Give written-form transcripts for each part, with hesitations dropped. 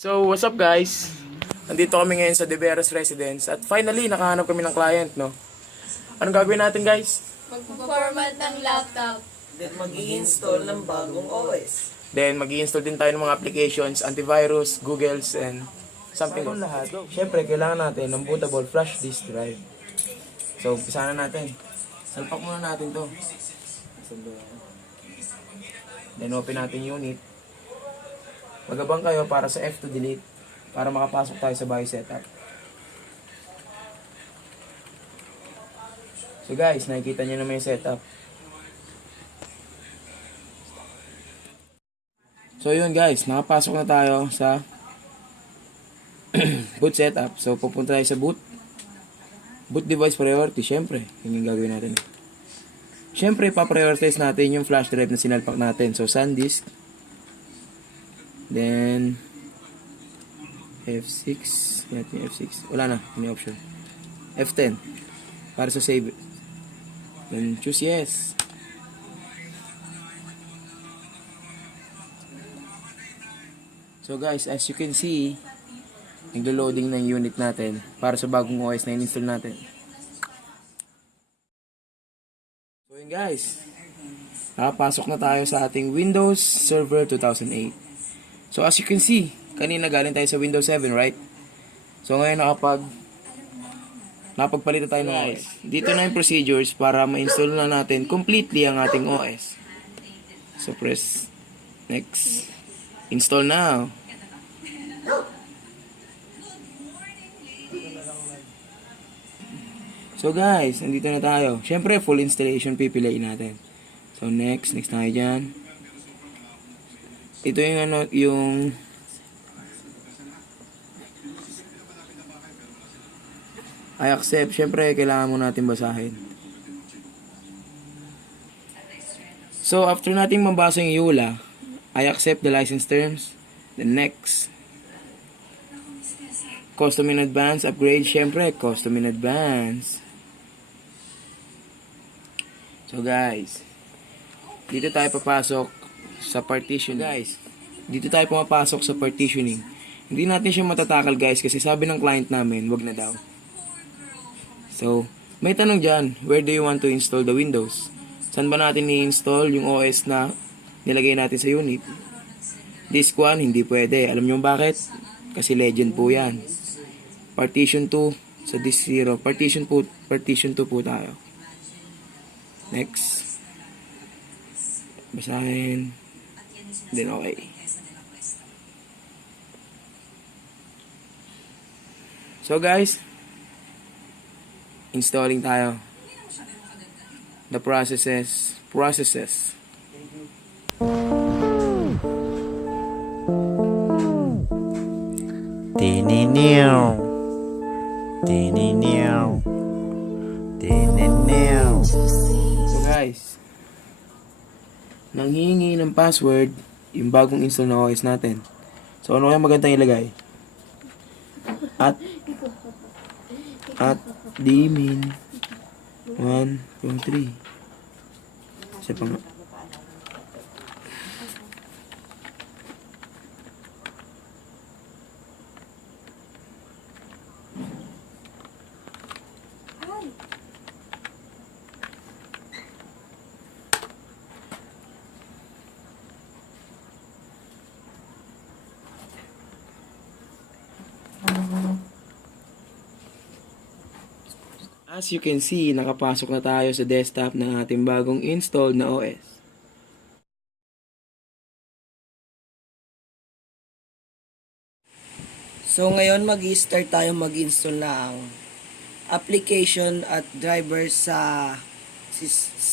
So, what's up guys? Nandito kami ngayon sa De Veras Residence at finally nakahanap kami ng client, no? Anong gagawin natin guys? Magpo-format ng laptop. Then mag-i-install ng bagong OS. Then, mag-i-install din tayo ng mga applications, antivirus, Googles, and something like lahat. Siyempre, kailangan natin ng bootable flash disk drive. So, umpisa na natin. Salpak muna natin to. Then, open natin unit. Magabang kayo para sa F to delete para makapasok tayo sa BIOS setup. So guys, nakikita nyo naman yung setup. So yun guys, nakapasok na tayo sa boot setup. So pupunta tayo sa boot. Boot device priority, syempre. Yun yung gagawin natin. Syempre, pa-prioritize natin yung flash drive na sinalpak natin. So SanDisk. Then F6. Yan yung F6. Wala na, may option. F10. Para sa save. Then choose yes. So guys, as you can see, naglo-loading ng unit natin para sa bagong OS na in-install natin. So yun guys, nakapasok na tayo sa ating Windows Server 2008. So as you can see, kanina galing tayo sa Windows 7, right? So ngayon nakapagpalit tayo ng OS. Dito na yung procedures para ma-install na natin completely ang ating OS. So press next. Install now. So guys, nandito na tayo. Syempre full installation pipiliin natin. So next tayo dyan. Ito yung I accept. Syempre, kailangan mo natin basahin. So, after natin mabasa yung EULA, I accept the license terms. Then next. Custom in advance, upgrade. Syempre, custom in advance. So, guys. Dito tayo papasok sa partition, guys. Dito tayo pumapasok sa partitioning. Hindi natin siya matatakal, guys, kasi sabi ng client namin, wag na daw. So, may tanong dyan, where do you want to install the Windows? Saan ba natin i-install yung OS na nilagay natin sa unit? Disk 1, hindi pwede. Alam nyo bakit? Kasi legend po yan. Partition 2 sa disk 0. Partition 2 po tayo. Next. Basahin. Then okay. So guys, installing tayo. The processes. Tininiw. So guys, nanghihingi ng password yung bagong install na OS natin. So ano kaya magandang ilagay? At admin 1, 2, 3. Isa pa nga. As you can see, nakapasok na tayo sa desktop ng ating bagong installed na OS. So ngayon mag-i-start tayo mag-install ng application at driver sa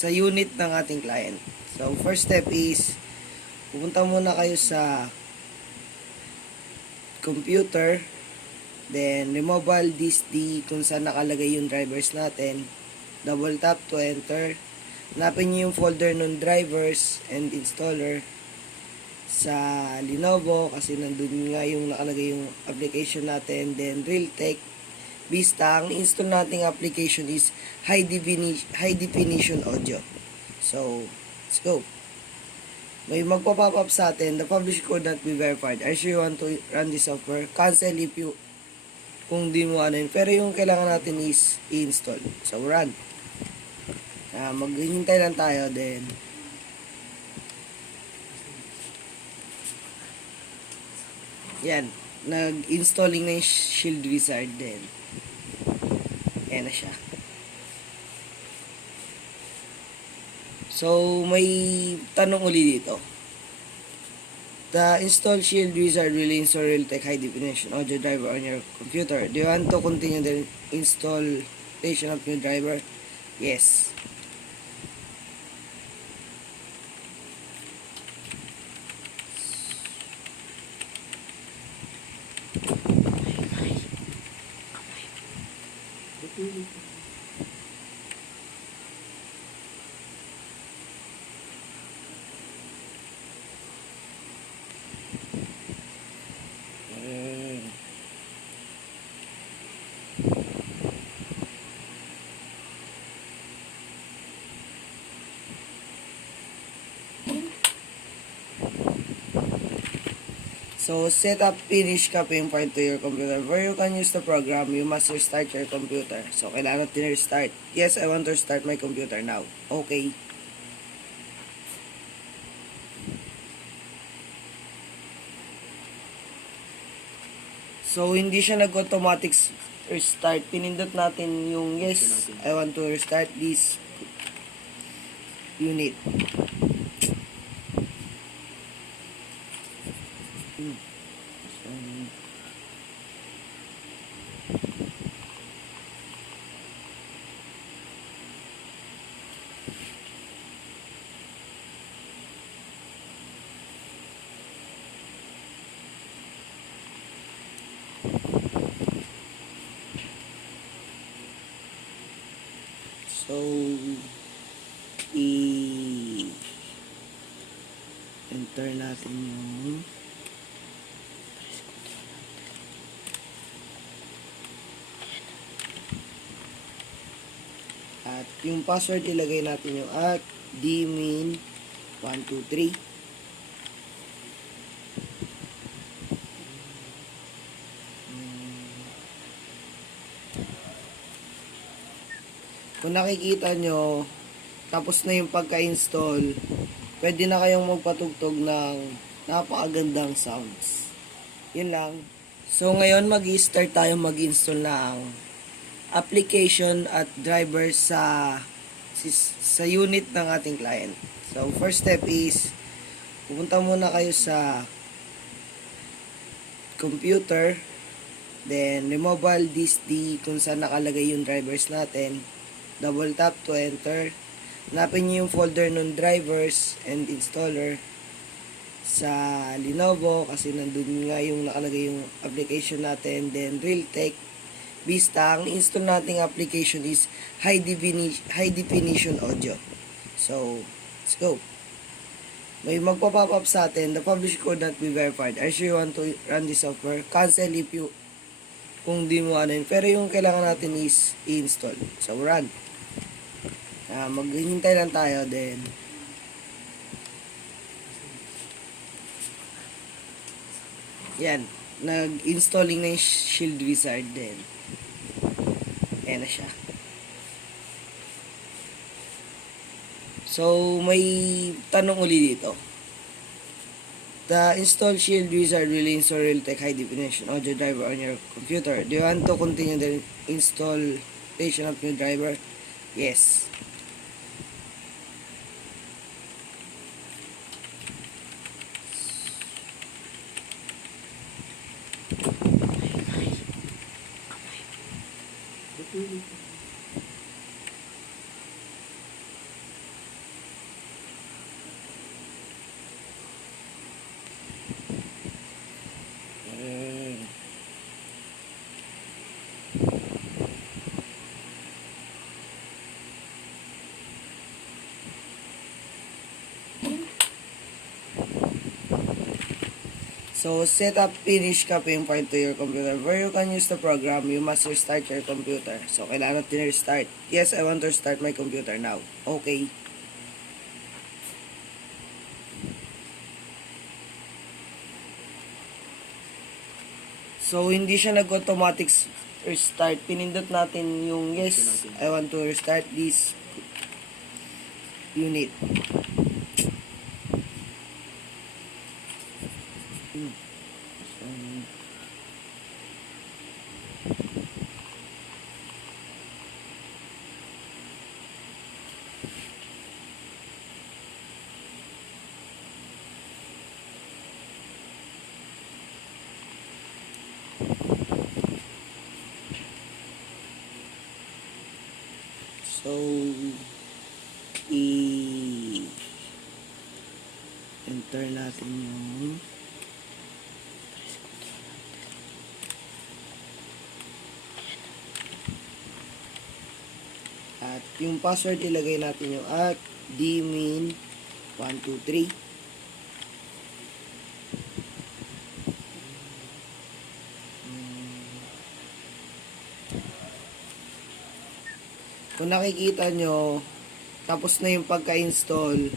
unit ng ating client. So first step is pupunta muna kayo sa computer, then removable disk D kung saan nakalagay yung drivers natin. Double tap to enter. Hanapin nyo yung folder ng drivers and installer sa Lenovo kasi nandun nga yung nakalagay yung application natin. Then Realtek Vista. Ang install nating application is high definition audio. So let's go. may magpa-pop up sa atin, the publish code not be verified. Are you sure you want to run this software? Cancel if you, kung di mo ano yun. Pero yung kailangan natin is i-install. So, run. Maghihintay lang tayo, then yan, nag-installing na yung Shield Wizard din. Ayan na siya. So, may tanong uli dito. The install Shield Wizard will install Realtek High Definition Audio Driver on your computer. Do you want to continue the installation of new driver? Yes. So, set up finish copying point to your computer. Where you can use the program, you must restart your computer. So, kailangan natin restart. Yes, I want to restart my computer now. Okay. So, hindi siya nag-automatic restart. Pinindot natin yung yes, I want to restart this unit. So, enter natin yung at yung password ilagay natin yung admin123. Kung nakikita nyo, tapos na yung pagka-install, pwede na kayong magpatugtog ng napakagandang sounds. Yun lang. So, ngayon mag-start tayo mag-install ng application at driver sa unit ng ating client. So, first step is, pupunta muna kayo sa computer, then removable disk D kung saan nakalagay yung drivers natin. Double tap to enter. Hanapin nyo yung folder ng drivers and installer sa Lenovo kasi nandun nga yung nakalagay yung application natin. Then Realtek Vista. Ang install nating application is High Definition Audio. So, let's go. May magpa-pop up sa atin, the publish code not be verified. Are you sure you want to run this software? Cancel if you, kung di mo ano yun. Pero yung kailangan natin is i-install. So, run. Maghihintay lang tayo, then yan, nag-installing na yung Shield Wizard din. Ayan na siya. So, may tanong uli dito. The install Shield Wizard will install Realtek High Definition Audio Driver on your computer. Do you want to continue the installation of new driver? Yes. So, set up finish copying point to your computer. Where you can use the program, you must restart your computer. So, kailangan natin restart. Yes, I want to restart my computer now. Okay. So, hindi siya nag-automatic restart. Pinindot natin yung yes, I want to restart this unit. So, enter natin yung at yung password ilagay natin yung at dmin 123. Kung nakikita nyo, tapos na yung pagka-install,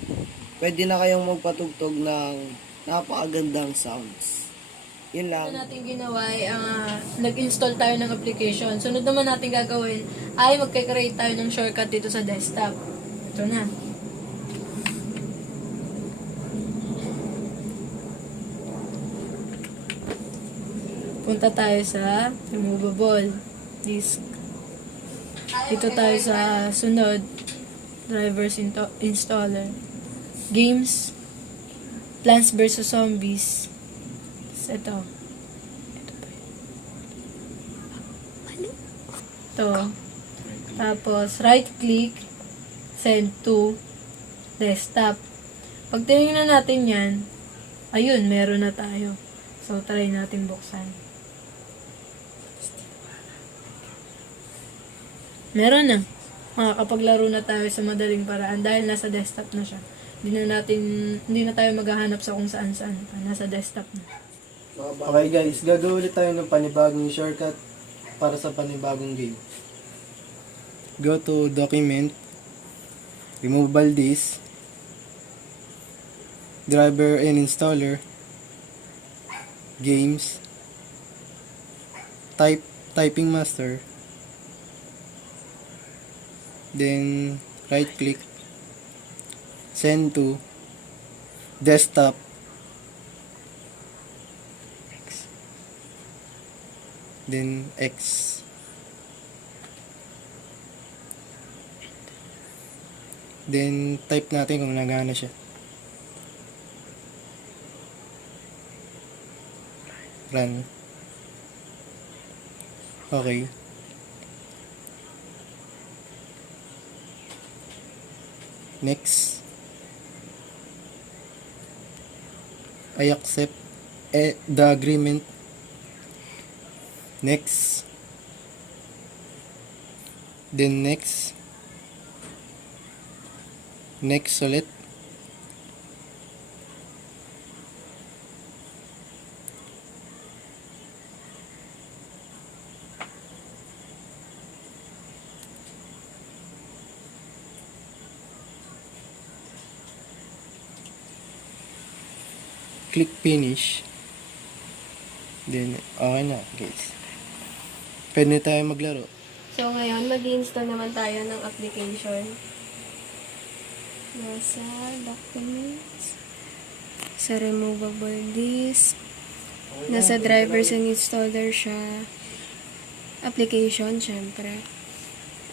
pwede na kayong magpatugtog ng napakagandang sounds. Yun lang. Ano natin ginawa ay nag-install tayo ng application. Sunod naman natin gagawin ay magka-create tayo ng shortcut dito sa desktop. Ito na. Punta tayo sa removable disk. Dito tayo sa sunod, drivers installer. Games, Plants vs. Zombies. Ito. Ito. Tapos, right click, send to desktop. Pag tinignan natin yan, ayun, meron na tayo. So, try natin buksan. Meron na. Makakapaglaro na tayo sa madaling paraan dahil nasa desktop na siya. Hindi na tayo maghahanap sa kung saan-saan. Nasa desktop na. Okay guys, gagawin ulit tayo ng panibagong shortcut para sa panibagong game. Go to document, removable disk, driver and installer, games, typing master, then right click, send to desktop, then X. Then type natin kung nagana siya. Run. Okay. Next. I accept the agreement. Next. Then next. Next ulit. Click finish. Then, okay na guys. Pwede na tayo maglaro. So, ngayon, mag-install naman tayo ng application. Nasa documents. Sa removable disk. Nasa drivers and installer siya. Application, syempre.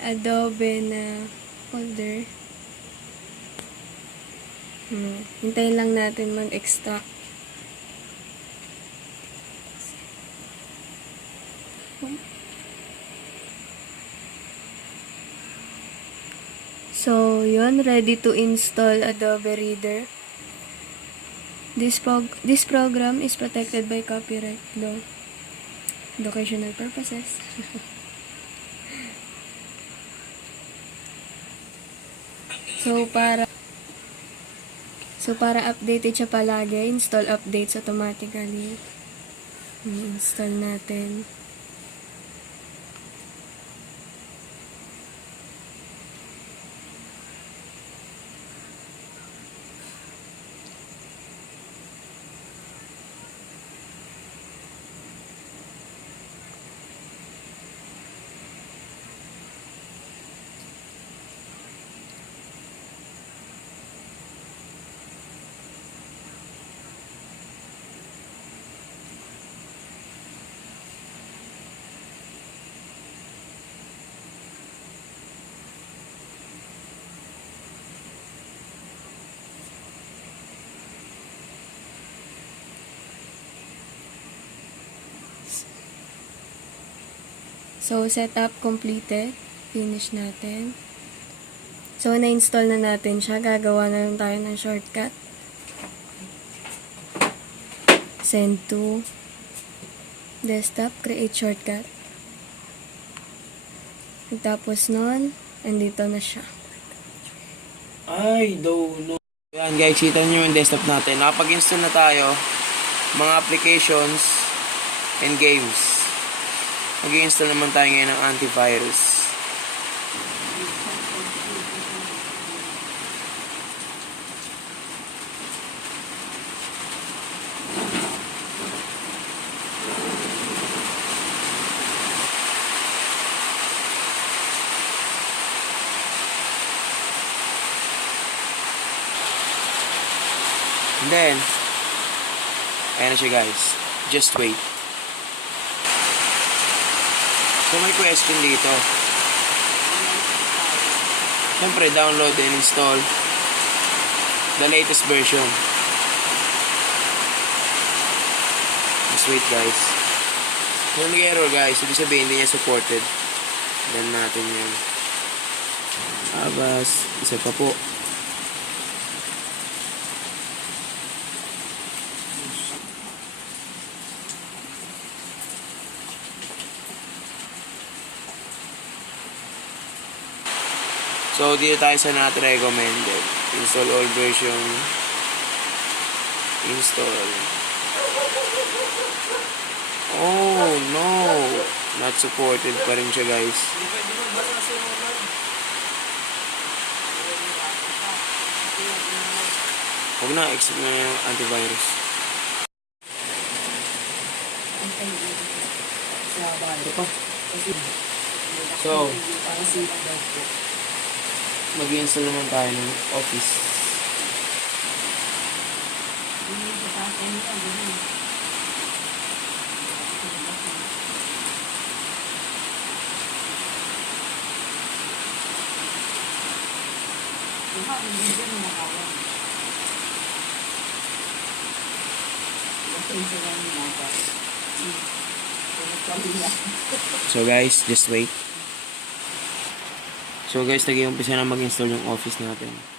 Adobe na folder. Hintayin lang natin mag-extract. So, yun, ready to install Adobe Reader. This program is protected by copyright law. Educational purposes. So, para updated siya palagi, install updates automatically. I-install natin. So, setup completed. Finish natin. So, na-install na natin siya. Gagawa na lang tayo ng shortcut. Send to desktop, create shortcut. Tapos nun, andito na siya. I don't know. Yan guys, kita nyo yung desktop natin. Nakapag-install na tayo mga applications and games. Mag-i-install naman tayo ngayon ng antivirus. And then, ayan na siya guys. Just wait. So may question dito. Siyempre, download and install the latest version. Just wait guys. Kung nag-error guys, ibig sabihin hindi niya supported. Then natin yung abas. Isa pa po. So, dito tayo sa not recommended. Install all version. Install. Oh, no. Not supported pa rin siya, guys. Huwag na, exit na yung antivirus. So, mag-install naman tayo ng Office. So guys, just wait. So guys, nag-iumpisa na mag-install yung Office natin.